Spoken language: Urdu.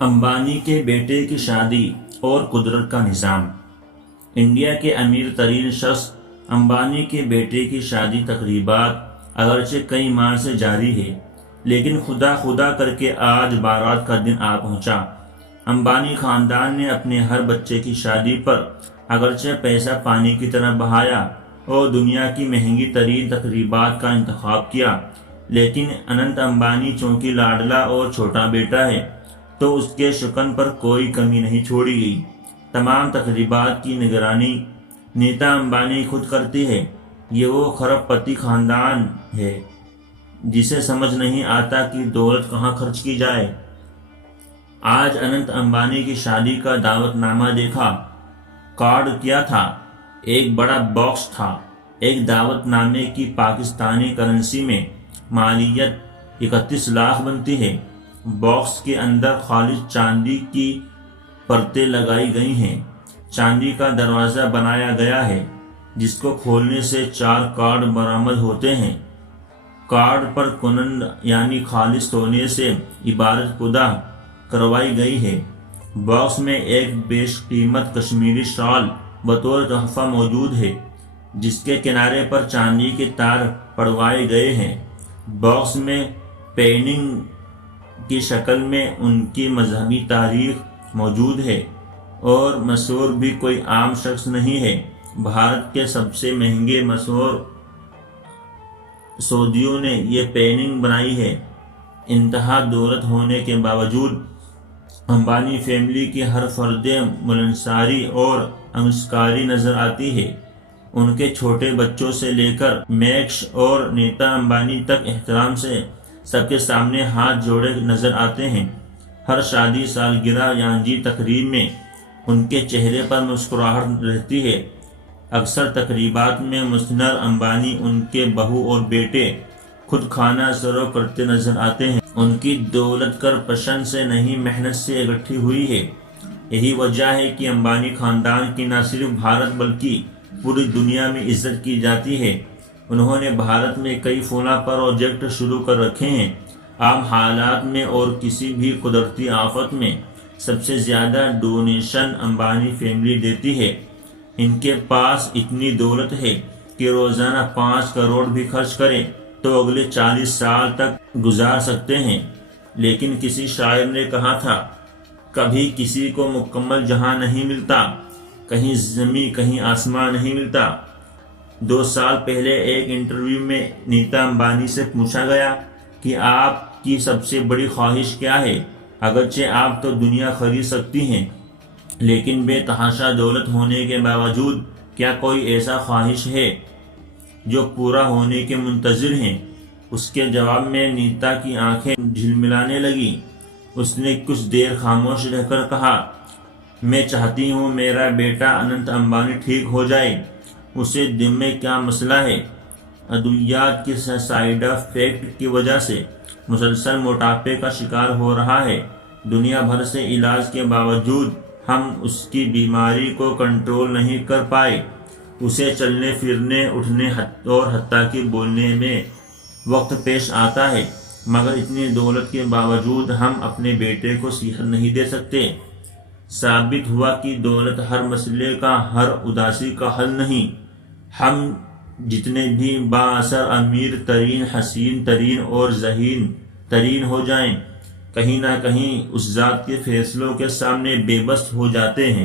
امبانی کے بیٹے کی شادی اور قدرت کا نظام۔ انڈیا کے امیر ترین شخص امبانی کے بیٹے کی شادی تقریبات اگرچہ کئی ماہ سے جاری ہے، لیکن خدا کر کے آج بارات کا دن آ پہنچا۔ امبانی خاندان نے اپنے ہر بچے کی شادی پر اگرچہ پیسہ پانی کی طرح بہایا اور دنیا کی مہنگی ترین تقریبات کا انتخاب کیا، لیکن اننت امبانی چونکہ لاڈلا اور چھوٹا بیٹا ہے تو اس کے شگن پر کوئی کمی نہیں چھوڑی گئی۔ تمام تقریبات کی نگرانی نیتا امبانی خود کرتی ہے۔ یہ وہ کھرب پتی خاندان ہے جسے سمجھ نہیں آتا کہ دولت کہاں خرچ کی جائے۔ آج اننت امبانی کی شادی کا دعوت نامہ دیکھا۔ کارڈ کیا تھا؟ ایک بڑا باکس تھا۔ ایک دعوت نامے کی پاکستانی کرنسی میں مالیت 31 لاکھ بنتی ہے۔ باکس کے اندر خالص چاندی کی پرتیں لگائی گئی ہیں۔ چاندی کا دروازہ بنایا گیا ہے جس کو کھولنے سے 4 کارڈ برآمد ہوتے ہیں۔ کارڈ پر کنند یعنی خالص سونے سے عبارت خدا کروائی گئی ہے۔ باکس میں ایک بیش قیمت کشمیری شال بطور تحفہ موجود ہے جس کے کنارے پر چاندی کے تار پڑوائے گئے ہیں۔ باکس میں پینٹنگ کی شکل میں ان کی مذہبی تاریخ موجود ہے اور مسور بھی کوئی عام شخص نہیں ہے۔ بھارت کے سب سے مہنگے مسور سعودیوں نے یہ پینٹنگ بنائی ہے۔ انتہا دولت ہونے کے باوجود امبانی فیملی کی ہر فرد ملنساری اور انگشکاری نظر آتی ہے۔ ان کے چھوٹے بچوں سے لے کر میکش اور نیتا امبانی تک احترام سے سب کے سامنے ہاتھ جوڑے نظر آتے ہیں۔ ہر شادی سالگرہ یانجی تقریب میں ان کے چہرے پر مسکراہٹ رہتی ہے۔ اکثر تقریبات میں مسنر امبانی ان کے بہو اور بیٹے خود کھانا سرو کرتے نظر آتے ہیں۔ ان کی دولت کر پشن سے نہیں، محنت سے اکٹھی ہوئی ہے۔ یہی وجہ ہے کہ امبانی خاندان کی نہ صرف بھارت بلکہ پوری دنیا میں عزت کی جاتی ہے۔ انہوں نے بھارت میں کئی فلاں پروجیکٹ شروع کر رکھے ہیں۔ عام حالات میں اور کسی بھی قدرتی آفت میں سب سے زیادہ ڈونیشن امبانی فیملی دیتی ہے۔ ان کے پاس اتنی دولت ہے کہ روزانہ 5 کروڑ بھی خرچ کریں تو اگلے 40 سال تک گزار سکتے ہیں۔ لیکن کسی شاعر نے کہا تھا، کبھی کسی کو مکمل جہاں نہیں ملتا، کہیں زمین کہیں آسمان نہیں ملتا۔ 2 سال پہلے ایک انٹرویو میں نیتا امبانی سے پوچھا گیا کہ آپ کی سب سے بڑی خواہش کیا ہے؟ اگرچہ آپ تو دنیا خرید سکتی ہیں، لیکن بے تحاشا دولت ہونے کے باوجود کیا کوئی ایسا خواہش ہے جو پورا ہونے کے منتظر ہیں؟ اس کے جواب میں نیتا کی آنکھیں جھلملانے لگیں۔ اس نے کچھ دیر خاموش رہ کر کہا، میں چاہتی ہوں میرا بیٹا اننت امبانی ٹھیک ہو جائے۔ اسے دل میں کیا مسئلہ ہے؟ ادویات کے سائیڈ افیکٹ کی وجہ سے مسلسل موٹاپے کا شکار ہو رہا ہے۔ دنیا بھر سے علاج کے باوجود ہم اس کی بیماری کو کنٹرول نہیں کر پائے۔ اسے چلنے پھرنے، اٹھنے اور حتیٰ کہ بولنے میں وقت پیش آتا ہے، مگر اتنی دولت کے باوجود ہم اپنے بیٹے کو صحت نہیں دے سکتے۔ ثابت ہوا کہ دولت ہر مسئلے کا، ہر اداسی کا حل نہیں۔ ہم جتنے بھی با اثر، امیر ترین، حسین ترین اور ذہین ترین ہو جائیں، کہیں نہ کہیں اس ذات کے فیصلوں کے سامنے بے بس ہو جاتے ہیں۔